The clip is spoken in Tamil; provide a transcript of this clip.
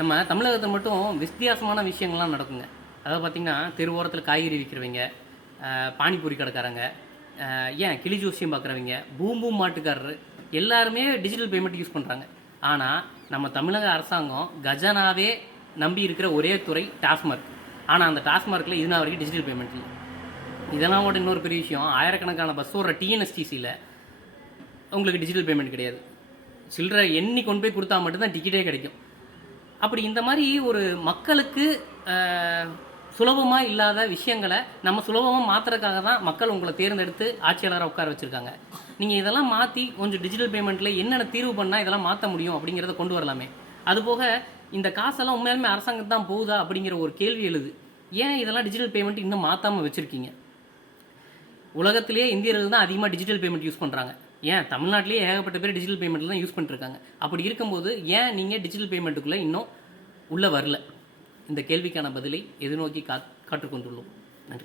நம்ம தமிழகத்தில் மட்டும் வித்தியாசமான விஷயங்கள்லாம் நடக்குங்க. அதாவது பார்த்திங்கன்னா, தெரு ஓரத்தில் காய்கறி விற்கிறவங்க, பானிபூரி கடைக்காரங்க, ஏன் கிளி ஜோசியம் பார்க்குறவங்க, பூம் பூம் மாட்டுக்காரரு எல்லாருமே டிஜிட்டல் பேமெண்ட் யூஸ் பண்ணுறாங்க. ஆனால் நம்ம தமிழக அரசாங்கம் கஜானாவே நம்பி இருக்கிற ஒரே துறை டாஸ்மார்க். ஆனால் அந்த டாஸ்மார்க்கில் இதுனா வரைக்கும் டிஜிட்டல் பேமெண்ட் இல்லை. இதெல்லாம் கூட இன்னொரு பெரிய விஷயம், ஆயிரக்கணக்கான பஸ் ஓடுற டிஎன்எஸ்டிசியில் உங்களுக்கு டிஜிட்டல் பேமெண்ட் கிடையாது. சில்லறை எண்ணி கொண்டு போய் கொடுத்தா மட்டும்தான் டிக்கெட்டே கிடைக்கும். அப்படி இந்த மாதிரி ஒரு மக்களுக்கு சுலபமாக இல்லாத விஷயங்களை நம்ம சுலபமாக மாற்றுறதுக்காக தான் மக்கள் உங்களை தேர்ந்தெடுத்து ஆட்சியாளராக உட்கார வச்சுருக்காங்க. நீங்கள் இதெல்லாம் மாற்றி கொஞ்சம் டிஜிட்டல் பேமெண்ட்டில் என்னென்ன தீர்வு பண்ணால் இதெல்லாம் மாற்ற முடியும் அப்படிங்கிறத கொண்டு வரலாமே. அதுபோக இந்த காசெல்லாம் உண்மையாலுமே அரசாங்கத்து தான் போகுதா அப்படிங்கிற ஒரு கேள்வி எழுது. ஏன் இதெல்லாம் டிஜிட்டல் பேமெண்ட் இன்னும் மாற்றாமல் வச்சுருக்கீங்க? உலகத்திலேயே இந்தியர்கள் தான் அதிகமாக டிஜிட்டல் பேமெண்ட் யூஸ் பண்ணுறாங்க. ஏன் தமிழ்நாட்டிலேயே ஏகப்பட்ட பேர் டிஜிட்டல் பேமெண்ட்டில் தான் யூஸ் பண்ணிருக்காங்க. அப்படி இருக்கும்போது ஏன் நீங்கள் டிஜிட்டல் பேமெண்ட்டுக்குள்ளே இன்னும் உள்ளே வரல? இந்த கேள்விக்கான பதிலை எதிர்நோக்கி காற்றுக்கொண்டுள்ளோம்.